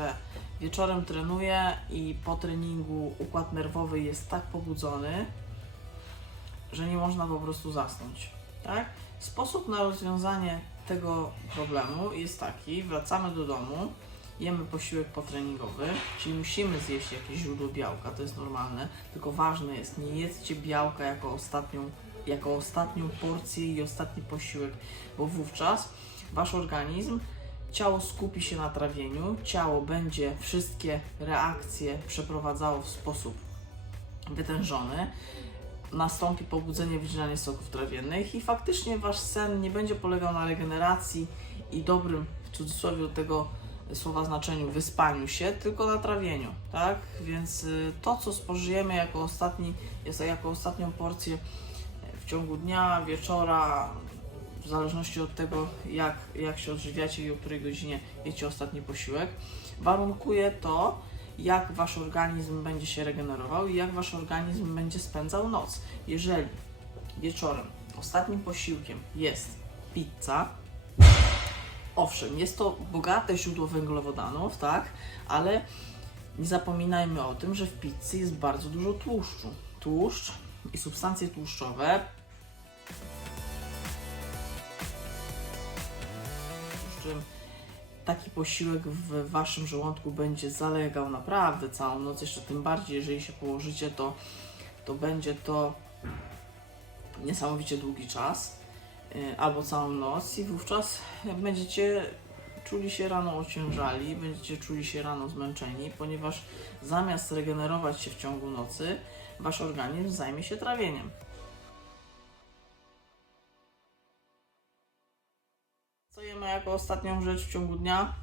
że wieczorem trenuję i po treningu układ nerwowy jest tak pobudzony, że nie można po prostu zasnąć. Tak? Sposób na rozwiązanie tego problemu jest taki: wracamy do domu, jemy posiłek potreningowy, czyli musimy zjeść jakieś źródło białka, to jest normalne, tylko ważne jest, nie jedzcie białka jako ostatnią, jako ostatnią porcję i ostatni posiłek, bo wówczas wasz organizm, ciało skupi się na trawieniu, ciało będzie wszystkie reakcje przeprowadzało w sposób wytężony, nastąpi pobudzenie wydzielania soków trawiennych i faktycznie wasz sen nie będzie polegał na regeneracji i dobrym, w cudzysłowie od tego słowa znaczeniu, wyspaniu się, tylko na trawieniu, tak? Więc y, to, co spożyjemy jako ostatni, jako ostatnią porcję w ciągu dnia, wieczora, w zależności od tego, jak, jak się odżywiacie i o której godzinie jecie ostatni posiłek, warunkuje to, jak wasz organizm będzie się regenerował i jak wasz organizm będzie spędzał noc. Jeżeli wieczorem ostatnim posiłkiem jest pizza, owszem, jest to bogate źródło węglowodanów, tak, ale nie zapominajmy o tym, że w pizzy jest bardzo dużo tłuszczu. Tłuszcz i substancje tłuszczowe czym taki posiłek w waszym żołądku będzie zalegał naprawdę całą noc, jeszcze tym bardziej, jeżeli się położycie, to, to będzie to niesamowicie długi czas y, albo całą noc i wówczas będziecie czuli się rano ociężali, będziecie czuli się rano zmęczeni, ponieważ zamiast regenerować się w ciągu nocy, wasz organizm zajmie się trawieniem. Jemy jako ostatnią rzecz w ciągu dnia,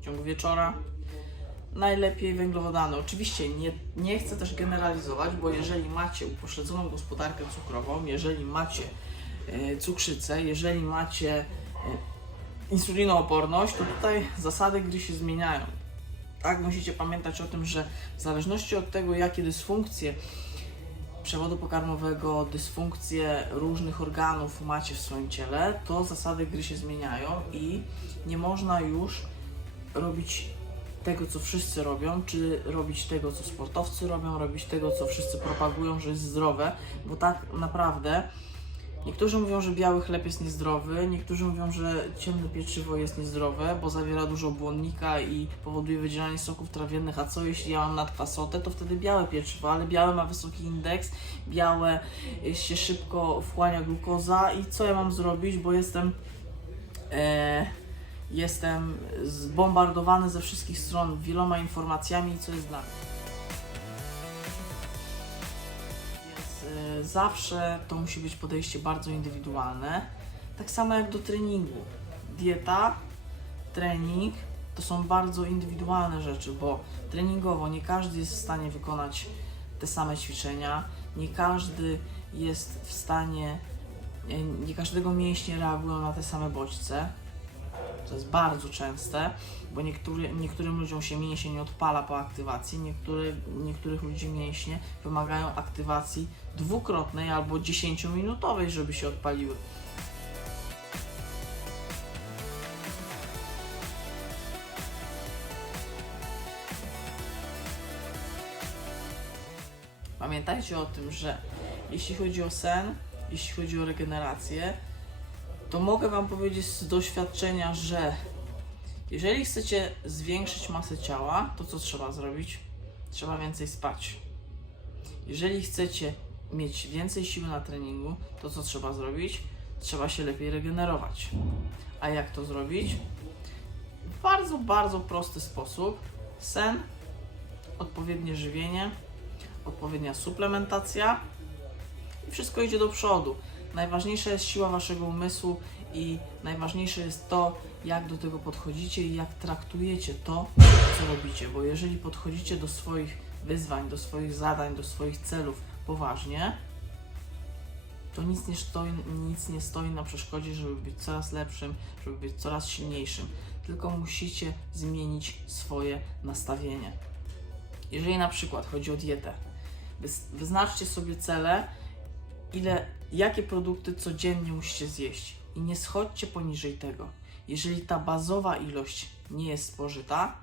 w ciągu wieczora? Najlepiej węglowodany. Oczywiście nie, nie chcę też generalizować, bo jeżeli macie upośledzoną gospodarkę cukrową, jeżeli macie e, cukrzycę, jeżeli macie e, insulinooporność, to tutaj zasady gry się zmieniają. Tak, musicie pamiętać o tym, że w zależności od tego, jakie dysfunkcje przewodu pokarmowego, dysfunkcje różnych organów macie w swoim ciele, to zasady gry się zmieniają i nie można już robić tego, co wszyscy robią, czy robić tego, co sportowcy robią, robić tego, co wszyscy propagują, że jest zdrowe, bo tak naprawdę niektórzy mówią, że biały chleb jest niezdrowy, niektórzy mówią, że ciemne pieczywo jest niezdrowe, bo zawiera dużo błonnika i powoduje wydzielanie soków trawiennych, a co jeśli ja mam nadkwasotę, to wtedy białe pieczywo, ale białe ma wysoki indeks, białe y, się szybko wchłania glukoza i co ja mam zrobić, bo jestem e, jestem zbombardowany ze wszystkich stron wieloma informacjami, co jest dla mnie. Zawsze to musi być podejście bardzo indywidualne. Tak samo jak do treningu. Dieta, trening to są bardzo indywidualne rzeczy, bo treningowo nie każdy jest w stanie wykonać te same ćwiczenia, nie każdy jest w stanie, nie- nie każdego mięśnie reagują na te same bodźce. To jest bardzo częste, bo niektóry, niektórym ludziom się mięsień nie odpala po aktywacji, niektóry, niektórych ludzi mięśnie wymagają aktywacji dwukrotnej albo dziesięciominutowej, żeby się odpaliły. Pamiętajcie o tym, że jeśli chodzi o sen, jeśli chodzi o regenerację, to mogę Wam powiedzieć z doświadczenia, że jeżeli chcecie zwiększyć masę ciała, to co trzeba zrobić? Trzeba więcej spać. Jeżeli chcecie mieć więcej siły na treningu, to co trzeba zrobić? Trzeba się lepiej regenerować. A jak to zrobić? W bardzo, bardzo prosty sposób. Sen, odpowiednie żywienie, odpowiednia suplementacja i wszystko idzie do przodu. Najważniejsza jest siła waszego umysłu i najważniejsze jest to, jak do tego podchodzicie i jak traktujecie to, co robicie. Bo jeżeli podchodzicie do swoich wyzwań, do swoich zadań, do swoich celów poważnie, to nic nie, stoi, nic nie stoi na przeszkodzie, żeby być coraz lepszym, żeby być coraz silniejszym. Tylko musicie zmienić swoje nastawienie. Jeżeli na przykład chodzi o dietę, wyznaczcie sobie cele, ile, jakie produkty codziennie musicie zjeść i nie schodźcie poniżej tego. Jeżeli ta bazowa ilość nie jest spożyta,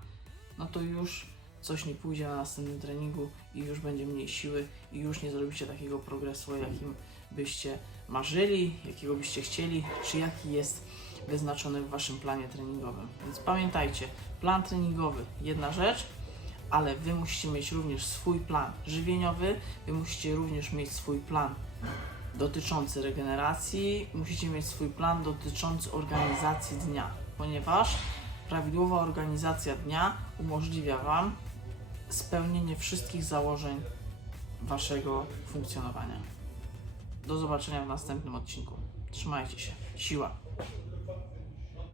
no to już coś nie pójdzie na następnym treningu i już będzie mniej siły i już nie zrobicie takiego progresu, jakim byście marzyli, jakiego byście chcieli, czy jaki jest wyznaczony w waszym planie treningowym. Więc pamiętajcie, plan treningowy jedna rzecz, ale wy musicie mieć również swój plan żywieniowy, wy musicie również mieć swój plan dotyczący regeneracji, musicie mieć swój plan dotyczący organizacji dnia, ponieważ prawidłowa organizacja dnia umożliwia Wam spełnienie wszystkich założeń Waszego funkcjonowania. Do zobaczenia w następnym odcinku. Trzymajcie się. Siła.